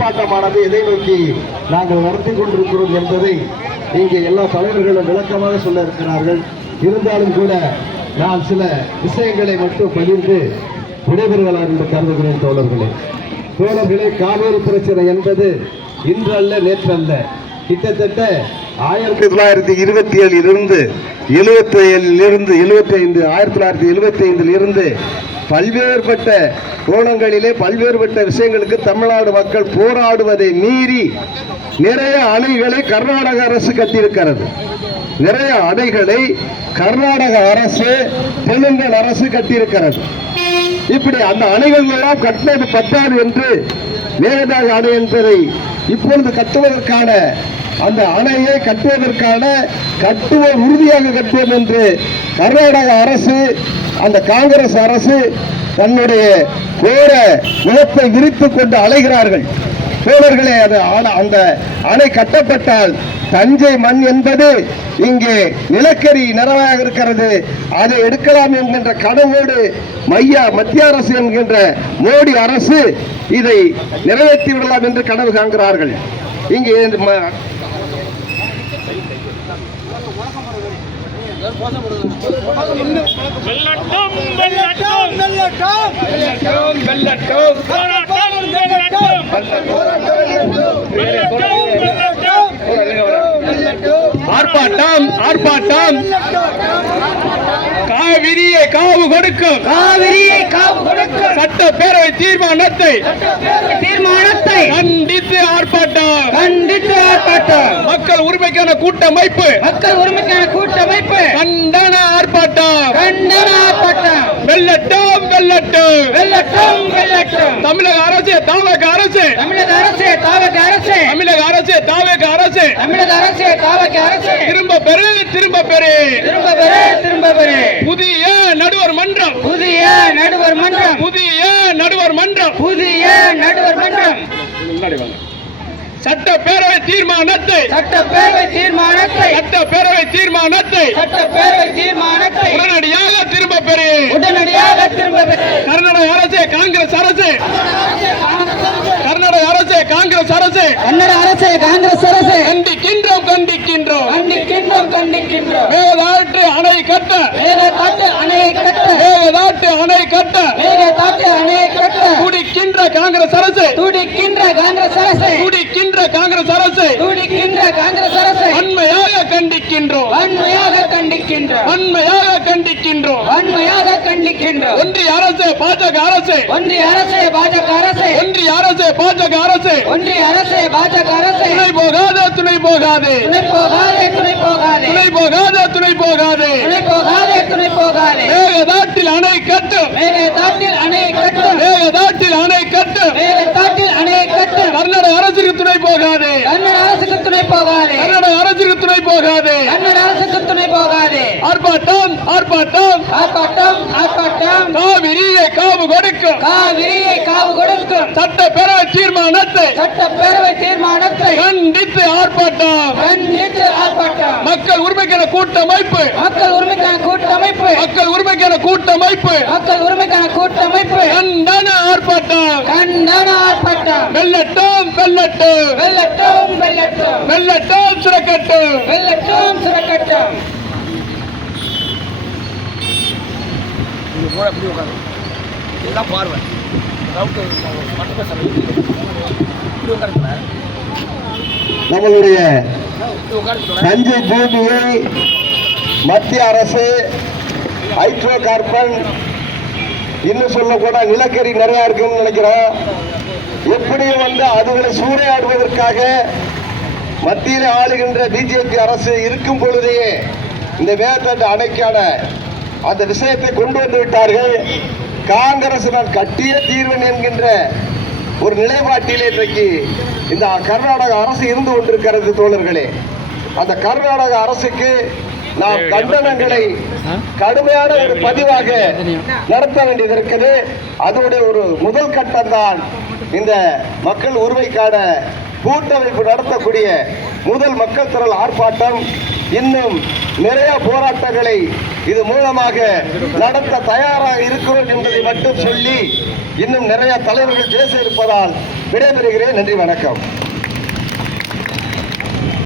ஆர்ப்பாட்டமானது எதை நோக்கி நாங்கள் நடத்தி கொண்டிருக்கிறோம் என்பதை இங்கே எல்லா தலைவர்களும் விளக்கமாக சொல்ல இருக்கிறார்கள். இருந்தாலும் கூட நான் சில விஷயங்களை மட்டும் பகிர்ந்து விடைபெறுகிறார் என்று கருதுகிறேன். தோழர்களே, காவிரி பிரச்சனை என்பது இன்றல்ல நேற்றல்ல. கிட்டத்தட்ட 1927 இருந்து 1975 இருந்து பல்வேறுபட்ட கோணங்களிலே பல்வேறுபட்ட விஷயங்களுக்கு தமிழ்நாடு மக்கள் போராடுவதை மீறி நிறைய அணைகளை கர்நாடக அரசு கட்டியிருக்கிறது. நிறைய அணைகளை கர்நாடக அரசு, தெலுங்கன் அரசு கட்டியிருக்கிறது. இப்படி அந்த அணைகள் எல்லாம் கட்டினது பத்தாது என்று மேகதாக அணை என்பதை இப்பொழுது கட்டுவதற்கான அந்த அணையை கட்டுவோம் உறுதியாக கட்டுவோம் என்று கர்நாடக அரசு, அந்த காங்கிரஸ் அரசு தன்னுடைய கோர முகத்தை விரித்துக் கொண்டு அலைகிறார்கள். தோழர்களே, அந்த அணை கட்டப்பட்டால் தஞ்சை மண் என்பது இங்கே நிலக்கரி நிறமாக இருக்கிறது, அதை எடுக்கலாம் என்கின்ற கனவோடு மத்திய அரசு என்கின்ற மோடி அரசு இதை நிறைவேற்றி விடலாம் என்று கனவு காண்கிறார்கள். இங்கே ஆர்ப்பாட்டம் ஆர்ப்பாட்டம் காவிரியை காவு கொடுக்கும், காவிரியை காவு கொடுக்கும் சட்டப்பேரவை தீர்மானத்தை கண்டித்து ஆர்ப்பாட்டம், கண்டித்து ஆர்ப்பாட்டம். மக்கள் உரிமைக்கான கூட்டமைப்பு, கண்டன ஆர்ப்பாட்டம், கண்டன ஆர்ப்பாட்டம். வெல்லட்டும் வெல்லட்டும் வெல்லட்டும் வெல்லட்டும். தமிழக அரசு தாவக அரசு, தமிழக அரசு தாவக அரசு, தமிழக அரசு தாவக அரசு, தமிழக அரசு தாவக அரசு. திரும்ப பெறு திரும்ப பெறு திரும்ப பெறு திரும்ப பெறு. புதிய நடுவர் மன்றம், புதிய நடுவர் மன்றம், புதிய நடுவர் மன்றம், புதிய நடுவர் மன்றம். சட்டப்பேரவை தீர்மானத்தை, சட்டப்பேரவை தீர்மானத்தை, சட்டப்பேரவை தீர்மானத்தை, சட்டப்பேரவை தீர்மானத்தை உடனடியாக திரும்ப பெறு, உடனடியாக திரும்ப பெறு. கர்நாடக அரசு, காங்கிரஸ் அரசு, கர்நாடக அரசு, காங்கிரஸ் அரசு, கன்னட அரசு, காங்கிரஸ் அரசு கண்டிக்கின்றோம், கண்டிக்கின்றோம், கண்டிக்கின்றோம், கண்டிக்கின்றோம். மேகதாட்டு அணை கட்ட, மேகதாட்டு அணை கட்ட, மேகதாட்டு அணை கட்ட, மேகதாட்டு அணை கட்ட துடிக்கின்ற காங்கிரஸ் அரசு, துடிக்கின்ற காங்கிரஸ் அரசு, துடிக்கின்ற காங்கிரஸ் அரசு, துடிக்கின்ற காங்கிரஸ் அரசு வன்மையாக கண்டிக்கின்றோம், வன்மையாக கண்டிக்கின்றோம், வன்மையாக கண்டிக்கின்றோம், வன்மையாக கண்டிக்கின்றோம். ஒன்றிய அரசு, பாஜக அரசு, ஒன்றிய அரசு, பாஜக அரசு, ஒன்றிய அரசு, பாஜக அரசு, ஒன்றிய அரசு, பாஜக அரசு. துணை போகாதே, துணை போகாதே, துணை போகாதே, துணை போகாதே, துணை போகாதே, துணை போகாதே, துணை போகாதே, துணை போகாதே. மேகதாட்டில் அணை கட்டு, மேகதாட்டில் அணை கட்டு, மேகதாட்டில் அணை கட்டு, மேகதாட்டில் அணை கட்டு. கர்நாடக அரசுக்கு துணை போகாதே, கர்நாடக அரசுக்கு துணை போகாதே, கர்நாடக அரசுக்கு துணை போகாதே, கர்நாடக அரசுக்கு துணை போகாதே. ஆர்ப்பாட்டம் ஆர்ப்பாட்டம் ஆர்ப்பாட்டம் ஆர்ப்பாட்டம். காவிரியை காவு கொடுக்கும், காவிரியை காவு கொடுக்கும் சட்டப்பேரவை தீர்மானத்தை, சட்டப்பேரவை தீர்மானத்தை கண்டித்து ஆர்ப்பாட்டம், கண்டித்து ஆர்ப்பாட்டம். மக்கள் உரிமைக்கான கூட்டமைப்பு, மக்கள் உரிமைக்கான கூட்டமைப்பு, மக்கள் உரிமைக்கான கூட்டமைப்பு, மக்கள் உரிமைக்கான கூட்டமைப்பு கண்டன ஆர்ப்பாட்டம், கண்டன ஆர்ப்பாட்டம். வெல்லட்டும் வெல்லட்டும் வெல்லட்டும் வெல்லட்டும் வெல்லட்டும் சிறக்கட்டும், வெல்லட்டும் சிறக்கட்டும். நம்மளுடைய தஞ்சை பூமியை மத்திய அரசு ஹைட்ரோ கார்பன், இன்னும் சொல்ல கூட நிலக்கரி நிறைய இருக்குன்னு நினைக்கிறோம். எப்படியும் அதுகளை சூறையாடுவதற்காக மத்தியில் ஆளுகின்ற பிஜேபி அரசு இருக்கும் பொழுதே இந்த மேகதாட்டு அணைக்கான அந்த விஷயத்தை கொண்டு வந்து விட்டார்கள். காங்கிரஸ் நான் கட்டிய தீர்வன் என்கின்ற ஒரு நிலைப்பாட்டிலே இன்றைக்கு இந்த கர்நாடக அரசு இருந்து கொண்டிருக்கிறது. தோழர்களே, அந்த கர்நாடக அரசுக்கு நாம் கண்டனங்களை கடுமையான ஒரு பதிவாக நடத்த வேண்டியது இருக்குது. அதோடைய ஒரு முதல் கட்டம் தான் இந்த மக்கள் உரிமைக்கான கூட்டமைப்பு நடத்தக்கூடிய முதல் மக்கள் திரள் ஆர்ப்பாட்டம். இன்னும் நிறைய போராட்டங்களை இது மூலமாக நடத்த தயாராக இருக்கிறோம் என்பதை மட்டும் சொல்லி இன்னும் நிறைய தலைவர்கள் பேச இருப்பதால் விடைபெறுகிறேன். நன்றி, வணக்கம்.